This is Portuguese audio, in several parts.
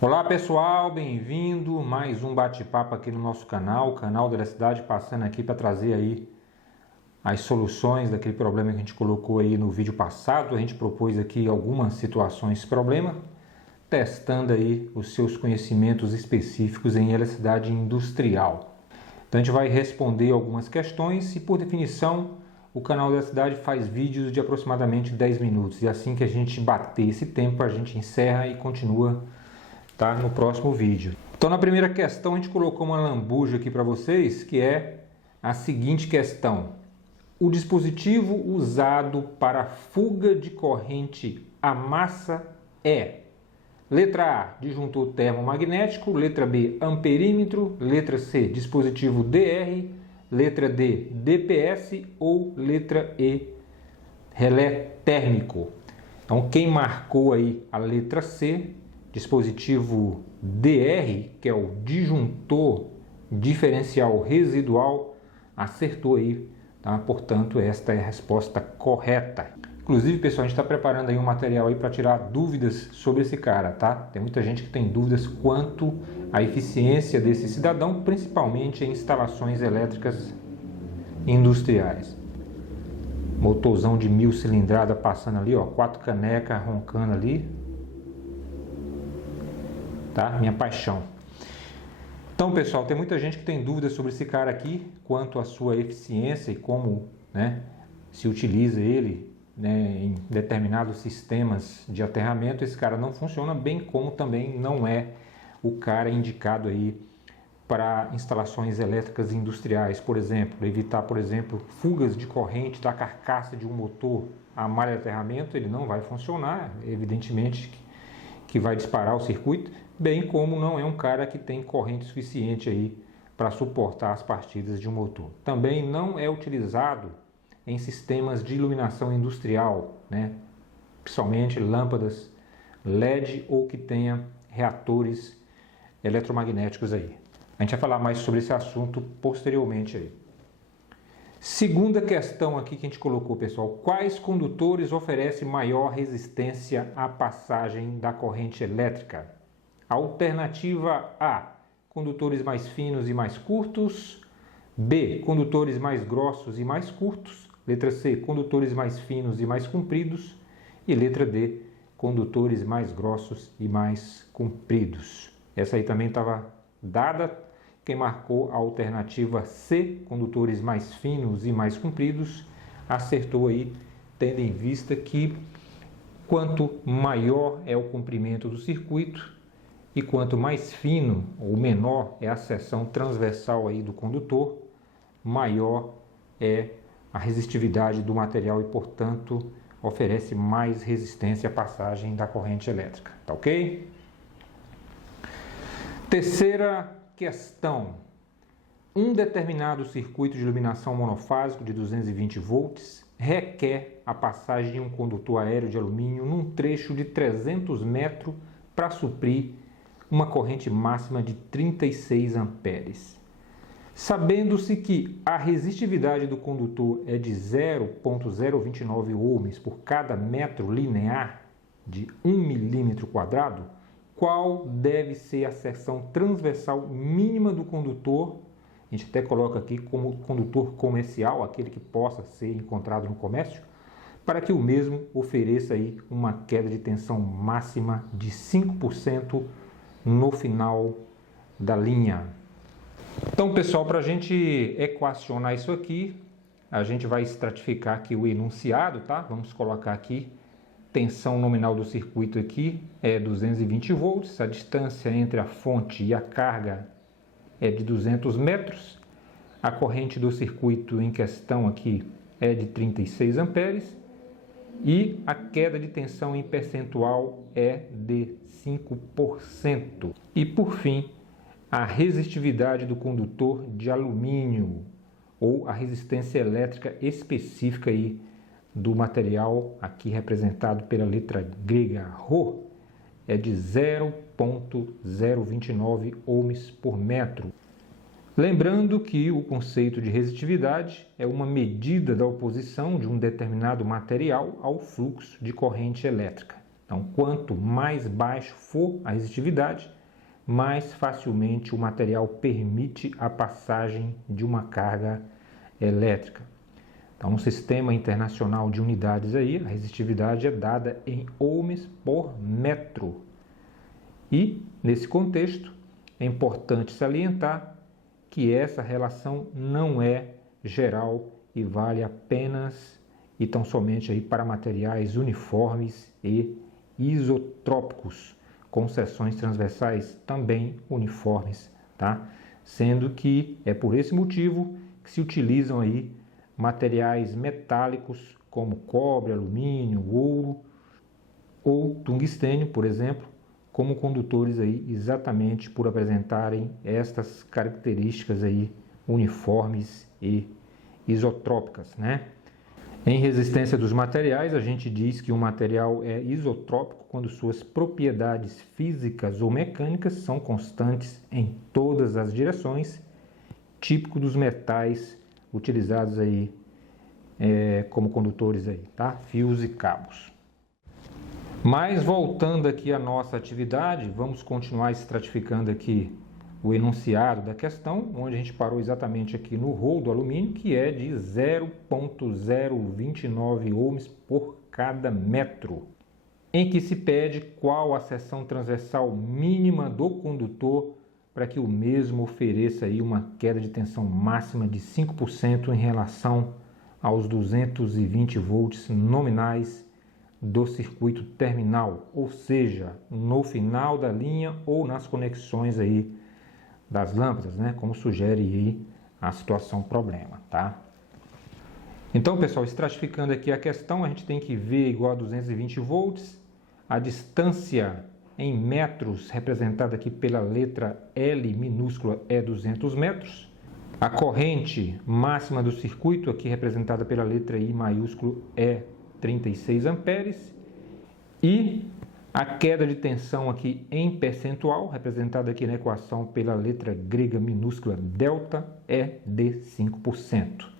Olá pessoal, bem-vindo, mais um bate-papo aqui no nosso canal, canal da Eletricidade, passando aqui para trazer aí as soluções daquele problema que a gente colocou aí no vídeo passado. A gente propôs aqui algumas situações problema, testando aí os seus conhecimentos específicos em eletricidade industrial. Então a gente vai responder algumas questões e, por definição, o canal da Eletricidade faz vídeos de aproximadamente 10 minutos. E assim que a gente bater esse tempo, a gente encerra e continua no próximo vídeo. Então, na primeira questão, a gente colocou uma lambuja aqui para vocês, que é a seguinte questão: o dispositivo usado para fuga de corrente a massa é: letra A, disjuntor termomagnético; letra B, amperímetro; letra C, dispositivo DR; letra D, DPS; ou letra E, relé térmico. Então, quem marcou aí a letra C, dispositivo DR, que é o disjuntor diferencial residual, acertou aí, tá? Portanto, esta é a resposta correta. Inclusive, pessoal, a gente está preparando aí um material aí para tirar dúvidas sobre esse cara, tá? Tem muita gente que tem dúvidas quanto à eficiência desse cidadão, principalmente em instalações elétricas industriais. Motorzão de 1000 cilindrada passando ali, ó, 4 canecas roncando ali. Tá? Minha paixão. Então, pessoal, tem muita gente que tem dúvidas sobre esse cara aqui, quanto à sua eficiência e como, se utiliza ele, em determinados sistemas de aterramento. Esse cara não funciona, bem como também não é o cara indicado aí para instalações elétricas industriais. Por exemplo, evitar, por exemplo, fugas de corrente da carcaça de um motor à malha de aterramento. Ele não vai funcionar, evidentemente que vai disparar o circuito, bem como não é um cara que tem corrente suficiente aí para suportar as partidas de um motor. Também não é utilizado em sistemas de iluminação industrial, principalmente lâmpadas LED ou que tenha reatores eletromagnéticos aí. A gente vai falar mais sobre esse assunto posteriormente aí. Segunda questão aqui que a gente colocou, pessoal: quais condutores oferecem maior resistência à passagem da corrente elétrica? Alternativa A, condutores mais finos e mais curtos. B, condutores mais grossos e mais curtos. Letra C, condutores mais finos e mais compridos. E letra D, condutores mais grossos e mais compridos. Essa aí também estava dada. Quem marcou a alternativa C, condutores mais finos e mais compridos, acertou aí, tendo em vista que quanto maior é o comprimento do circuito e quanto mais fino ou menor é a seção transversal aí do condutor, maior é a resistividade do material e, portanto, oferece mais resistência à passagem da corrente elétrica. Tá ok? Terceira questão: um determinado circuito de iluminação monofásico de 220 volts requer a passagem de um condutor aéreo de alumínio num trecho de 300 metros para suprir uma corrente máxima de 36 amperes. Sabendo-se que a resistividade do condutor é de 0,029 ohms por cada metro linear de 1 milímetro quadrado, qual deve ser a seção transversal mínima do condutor? A gente até coloca aqui como condutor comercial, aquele que possa ser encontrado no comércio, para que o mesmo ofereça aí uma queda de tensão máxima de 5% no final da linha. Então, pessoal, para a gente equacionar isso aqui, a gente vai estratificar aqui o enunciado, tá? Vamos colocar aqui: tensão nominal do circuito aqui é 220 volts, a distância entre a fonte e a carga é de 200 metros, a corrente do circuito em questão aqui é de 36 amperes e a queda de tensão em percentual é de 5%. E por fim, a resistividade do condutor de alumínio, ou a resistência elétrica específica aí do material, aqui representado pela letra grega Rho, é de 0,029 ohms por metro. Lembrando que o conceito de resistividade é uma medida da oposição de um determinado material ao fluxo de corrente elétrica. Então, quanto mais baixo for a resistividade, mais facilmente o material permite a passagem de uma carga elétrica. Então, no Sistema Internacional de Unidades aí, a resistividade é dada em ohms por metro. E, nesse contexto, é importante salientar que essa relação não é geral e vale apenas e tão somente aí para materiais uniformes e isotrópicos, com seções transversais também uniformes, tá? Sendo que é por esse motivo que se utilizam aí materiais metálicos como cobre, alumínio, ouro ou tungstênio, por exemplo, como condutores aí exatamente por apresentarem estas características aí uniformes e isotrópicas, né? Em resistência dos materiais, a gente diz que um material é isotrópico quando suas propriedades físicas ou mecânicas são constantes em todas as direções, típico dos metais utilizados aí como condutores aí, tá? Fios e cabos. Mas voltando aqui à nossa atividade, vamos continuar estratificando aqui o enunciado da questão, onde a gente parou exatamente aqui no rol do alumínio, que é de 0,029 ohms por cada metro, em que se pede qual a seção transversal mínima do condutor para que o mesmo ofereça aí uma queda de tensão máxima de 5% em relação aos 220 volts nominais do circuito terminal, ou seja, no final da linha ou nas conexões aí das lâmpadas, né? Como sugere aí a situação problema, tá? Então, pessoal, estratificando aqui a questão, a gente tem que V igual a 220 volts, a distância em metros, representada aqui pela letra L minúscula, é 200 metros. A corrente máxima do circuito, aqui representada pela letra I maiúsculo, é 36 amperes. E a queda de tensão aqui em percentual, representada aqui na equação pela letra grega minúscula delta, é de 5%.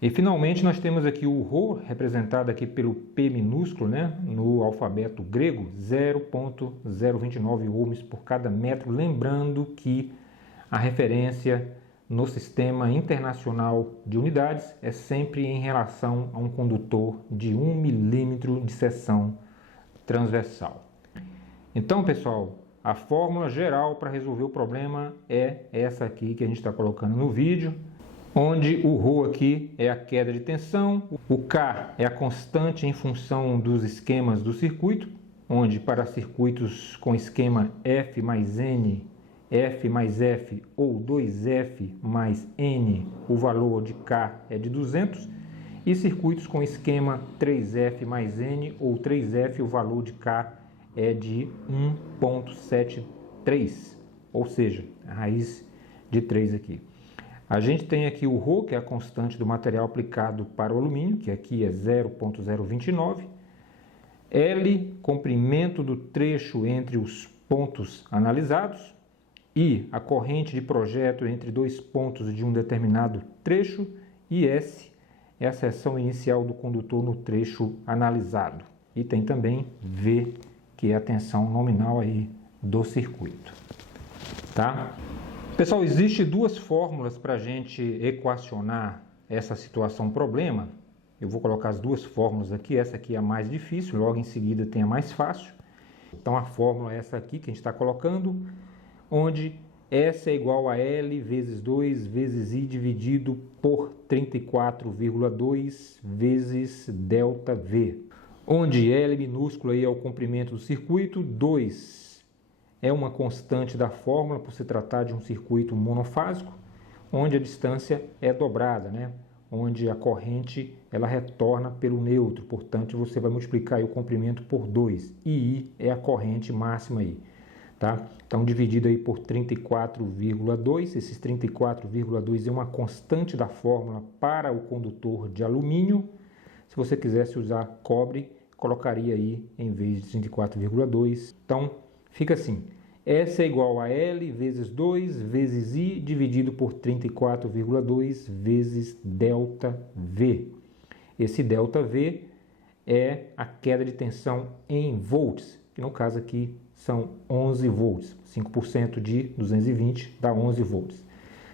E finalmente nós temos aqui o Rho, representado aqui pelo P minúsculo, né, no alfabeto grego, 0,029 ohms por cada metro. Lembrando que a referência no Sistema Internacional de Unidades é sempre em relação a um condutor de 1 milímetro de seção transversal. Então, pessoal, a fórmula geral para resolver o problema é essa aqui que a gente está colocando no vídeo, onde o Rho aqui é a queda de tensão, o K é a constante em função dos esquemas do circuito, onde para circuitos com esquema F mais N, F mais F ou 2F mais N, o valor de K é de 200, e circuitos com esquema 3F mais N ou 3F, o valor de K é de 1,73, ou seja, a raiz de 3 aqui. A gente tem aqui o Rho, que é a constante do material aplicado para o alumínio, que aqui é 0,029. L, comprimento do trecho entre os pontos analisados. I, a corrente de projeto entre dois pontos de um determinado trecho. E S, é a seção inicial do condutor no trecho analisado. E tem também V, que é a tensão nominal aí do circuito. Tá? Pessoal, existem duas fórmulas para a gente equacionar essa situação problema. Eu vou colocar as duas fórmulas aqui, essa aqui é a mais difícil, logo em seguida tem a mais fácil. Então a fórmula é essa aqui que a gente está colocando, onde S é igual a L vezes 2 vezes I dividido por 34,2 vezes ΔV. Onde L minúsculo aí é o comprimento do circuito, 2 é uma constante da fórmula por se tratar de um circuito monofásico, onde a distância é dobrada, né? Onde a corrente ela retorna pelo neutro, portanto você vai multiplicar aí o comprimento por 2, e I é a corrente máxima aí, tá? Então dividido aí por 34,2, esses 34,2 é uma constante da fórmula para o condutor de alumínio. Se você quisesse usar cobre, colocaria aí em vez de 34,2. Então fica assim, S é igual a L vezes 2 vezes I dividido por 34,2 vezes ΔV. Esse ΔV é a queda de tensão em volts, que no caso aqui são 11 volts, 5% de 220 dá 11 volts.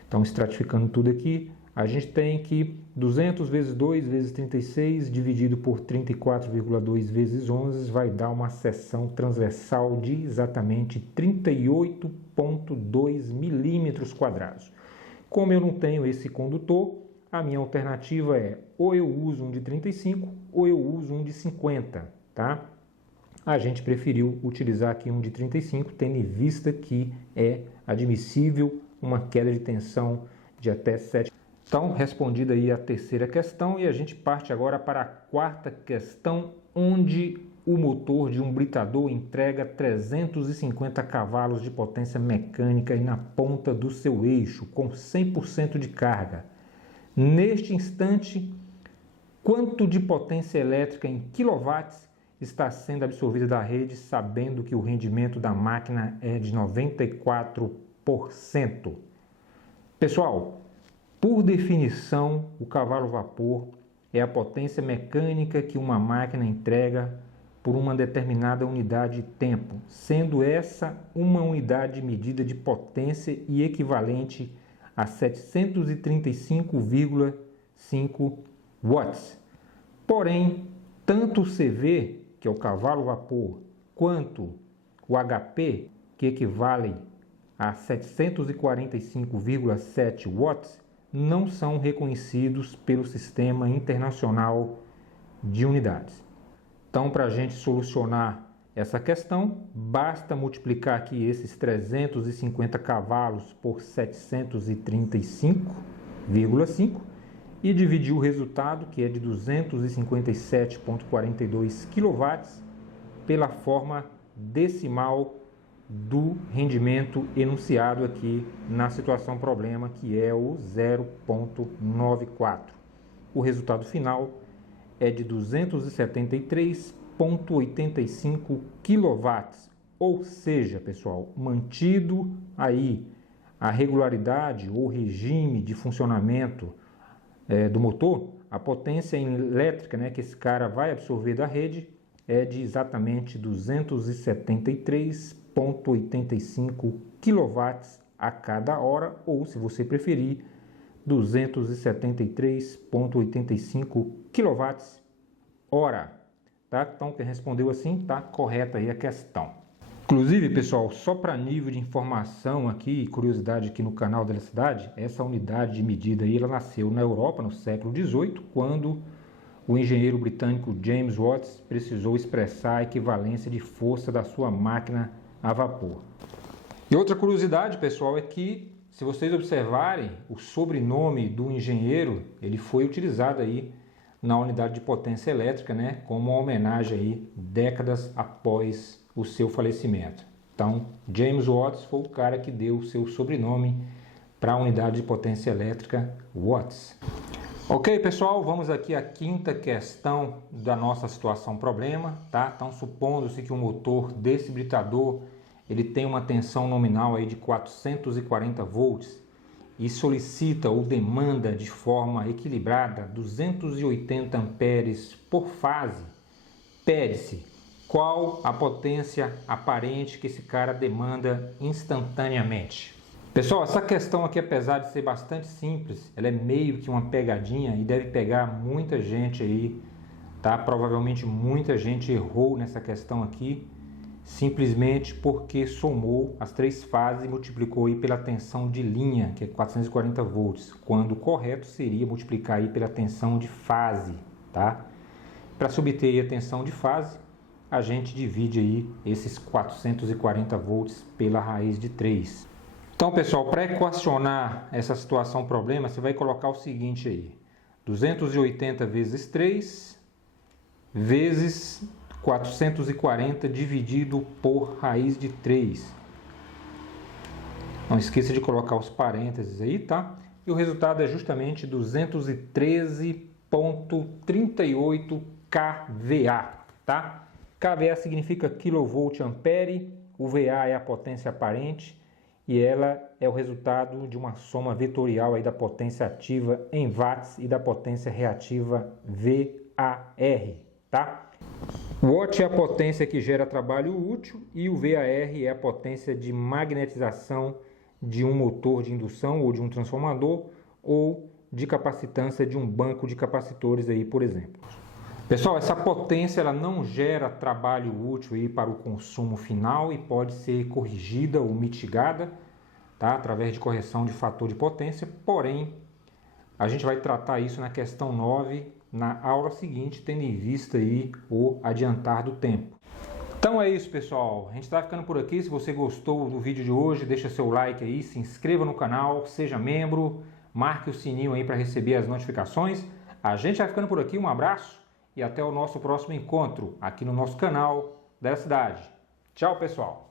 Então, estratificando tudo aqui, a gente tem que 200 vezes 2 vezes 36 dividido por 34,2 vezes 11 vai dar uma seção transversal de exatamente 38,2 milímetros quadrados. Como eu não tenho esse condutor, a minha alternativa é ou eu uso um de 35 ou eu uso um de 50, tá? A gente preferiu utilizar aqui um de 35, tendo em vista que é admissível uma queda de tensão de até 7. Então, respondida aí a terceira questão, e a gente parte agora para a quarta questão, onde o motor de um britador entrega 350 cavalos de potência mecânica e na ponta do seu eixo, com 100% de carga. Neste instante, quanto de potência elétrica em quilowatts está sendo absorvida da rede, sabendo que o rendimento da máquina é de 94%? Pessoal, por definição, o cavalo vapor é a potência mecânica que uma máquina entrega por uma determinada unidade de tempo, sendo essa uma unidade medida de potência e equivalente a 735,5 watts. Porém, tanto o CV, que é o cavalo vapor, quanto o HP, que equivale a 745,7 watts, não são reconhecidos pelo Sistema Internacional de Unidades. Então, para a gente solucionar essa questão, basta multiplicar aqui esses 350 cavalos por 735,5 e dividir o resultado, que é de 257,42 kW, pela forma decimal do rendimento enunciado aqui na situação problema, que é o 0,94. O resultado final é de 273,85 kW, ou seja, pessoal, mantido aí a regularidade ou regime de funcionamento do motor, a potência elétrica, né, que esse cara vai absorver da rede é de exatamente 273,85 kW a cada hora, ou, se você preferir, 273,85 kW hora. Tá? Então, quem respondeu assim, tá correta aí a questão. Inclusive, pessoal, só para nível de informação aqui, curiosidade aqui no canal da Eletricidade, essa unidade de medida aí, ela nasceu na Europa no século XVIII, quando o engenheiro britânico James Watt precisou expressar a equivalência de força da sua máquina a vapor. E outra curiosidade, pessoal, é que, se vocês observarem, o sobrenome do engenheiro, ele foi utilizado aí na unidade de potência elétrica, né, como uma homenagem aí, décadas após o seu falecimento. Então, James Watt foi o cara que deu o seu sobrenome para a unidade de potência elétrica Watts. Ok, pessoal, vamos aqui à quinta questão da nossa situação problema, tá? Então, supondo-se que o motor desse britador ele tem uma tensão nominal aí de 440 volts e solicita ou demanda de forma equilibrada 280 amperes por fase. Pede-se qual a potência aparente que esse cara demanda instantaneamente. Pessoal, essa questão aqui, apesar de ser bastante simples, ela é meio que uma pegadinha e deve pegar muita gente aí, tá? Provavelmente muita gente errou nessa questão aqui, simplesmente porque somou as três fases e multiplicou aí pela tensão de linha, que é 440 volts, quando o correto seria multiplicar aí pela tensão de fase, tá? Para se obter aí a tensão de fase, a gente divide aí esses 440 volts pela raiz de 3. Então, pessoal, para equacionar essa situação problema, você vai colocar o seguinte aí: 280 vezes 3 vezes 440 dividido por raiz de 3. Não esqueça de colocar os parênteses aí, tá? E o resultado é justamente 213,38 kVA, tá? kVA significa kilovolt ampere, o VA é a potência aparente, e ela é o resultado de uma soma vetorial aí da potência ativa em watts e da potência reativa VAR, tá? Watt é a potência que gera trabalho útil e o VAR é a potência de magnetização de um motor de indução ou de um transformador ou de capacitância de um banco de capacitores aí, por exemplo. Pessoal, essa potência ela não gera trabalho útil aí para o consumo final e pode ser corrigida ou mitigada, tá? Através de correção de fator de potência, porém a gente vai tratar isso na questão 9 na aula seguinte, tendo em vista aí o adiantar do tempo. Então é isso, pessoal. A gente está ficando por aqui. Se você gostou do vídeo de hoje, deixa seu like aí, se inscreva no canal, seja membro, marque o sininho aí para receber as notificações. A gente vai ficando por aqui. Um abraço e até o nosso próximo encontro aqui no nosso canal da cidade. Tchau, pessoal!